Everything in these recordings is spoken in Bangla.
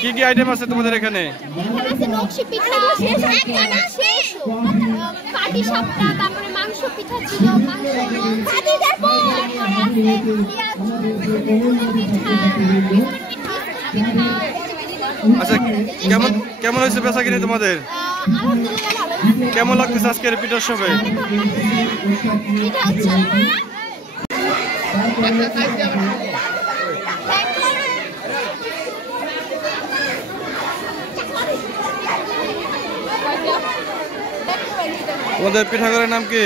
কি কি আইটেম আছে তোমাদের এখানে? এখানে আছে নকশি পিঠা, পাটিসাপটা, তারপরে মাংস পিঠা ছিল, মাংস রোল, তারপরে আছে পিঠা। আচ্ছা, কেমন হয়েছে বেচাকেনি তোমাদের? আলহামদুলিল্লাহ ভালো। কেমন লাগতেছে আজকের পিঠার সবে? পিঠা হচ্ছে তোমাদের পিঠাঘরের নাম কি?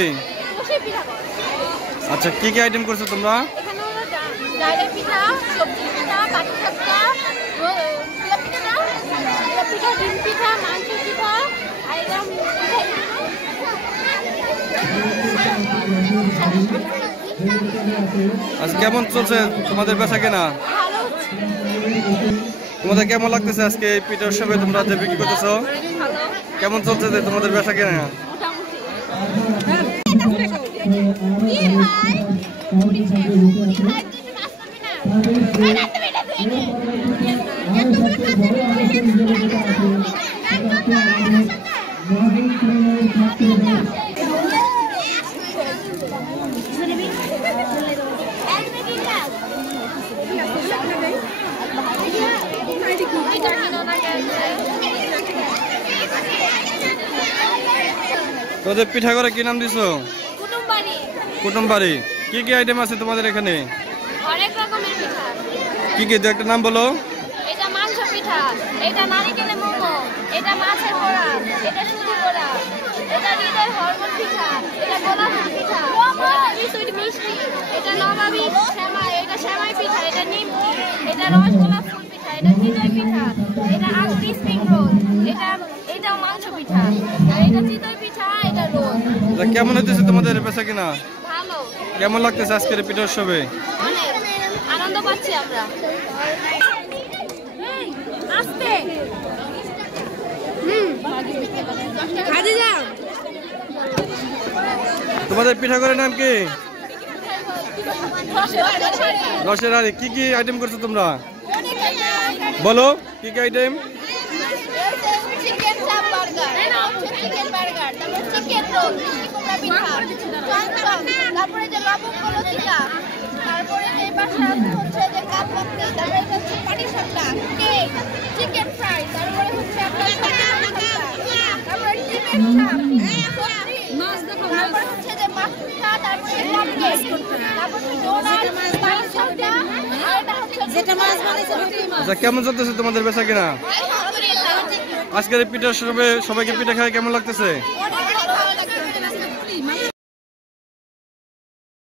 আচ্ছা, কি কি আইটেম করছো তোমরা? এখানে হলো ডালের পিঠা, সবজি পিঠা, পাটিসাপটা, পিঠা, ডিম পিঠা, মাংস পিঠা, আর এরকম আচ্ছা, কেমন চলছে তোমাদের বেচাকেনা? ভালো। তোমাদের কেমন লাগতেছে আজকে এই পিঠা উৎসবে তোমরা যে বিক্রি করতেছো? কেমন চলছে তোমাদের বেচাকেনা? তোদের পিঠা করে কি নাম দিছো? কুটুমবাড়ি। কি কি আইটেম আছে তোমাদের এখানে? অনেক রকমের পিঠা। কি কি একটা নাম বলো? এটা মাংস পিঠা, এটা নারকেলের মোমো, এটা মাছের বড়া, এটা সুজি বড়া, এটা হৃদয় হরমোন পিঠা, এটা গোলাপ পিঠা, এটা বিস্কুট মিষ্টি, এটা নবাবী সেমাই, এটা সেমাই পিঠা, এটা নিমকি, এটা রসগোল্লা ফুল পিঠা, এটা হৃদয় পিঠা, এটা আলু স্প্রিং রোল, এটা মাংস পিঠা, আর এটা চিতই পিঠা, এটা রোল। কেমন হইতেছে তোমাদের বেচাকেনা? ভালো। কেমন লাগতেছে আজকের পিঠা উৎসবে? অনেক আনন্দ পাচ্ছি আমরা। আস্তে তোমাদের পিঠা করে নাম কি? রসের আরি। কি কি আইটেম করছো তোমরা বলো? কি কি আইটেম? চিকেন চাপ বার্গার, চিকেন বার্গার, তারপর চিকেন রোল, তারপরে যে লবঙ্গ লতিকা, তারপরে যে পাশে হচ্ছে যে কাপড়ি, তারপরে হচ্ছে পাটিসাপটা, কেক, চিকেন ফ্রাই, তারপরে হচ্ছে আপনার তারপরে ডিমের চাপ, তারপরে হচ্ছে যে মাছ পিঠা, তারপরে কাপকেক, তারপরে ডোনাট, পাটিসাপটা, আর এটা হচ্ছে যেটা মাছ বানাইছে রুটি মাছ। আচ্ছা, কেমন চলতেছে তোমাদের বেচাকেনা? আলহামদুলিল্লাহ। আজকের এই পিঠা সবাইকে পিঠা খায় কেমন লাগতেছে? অনেক ভালো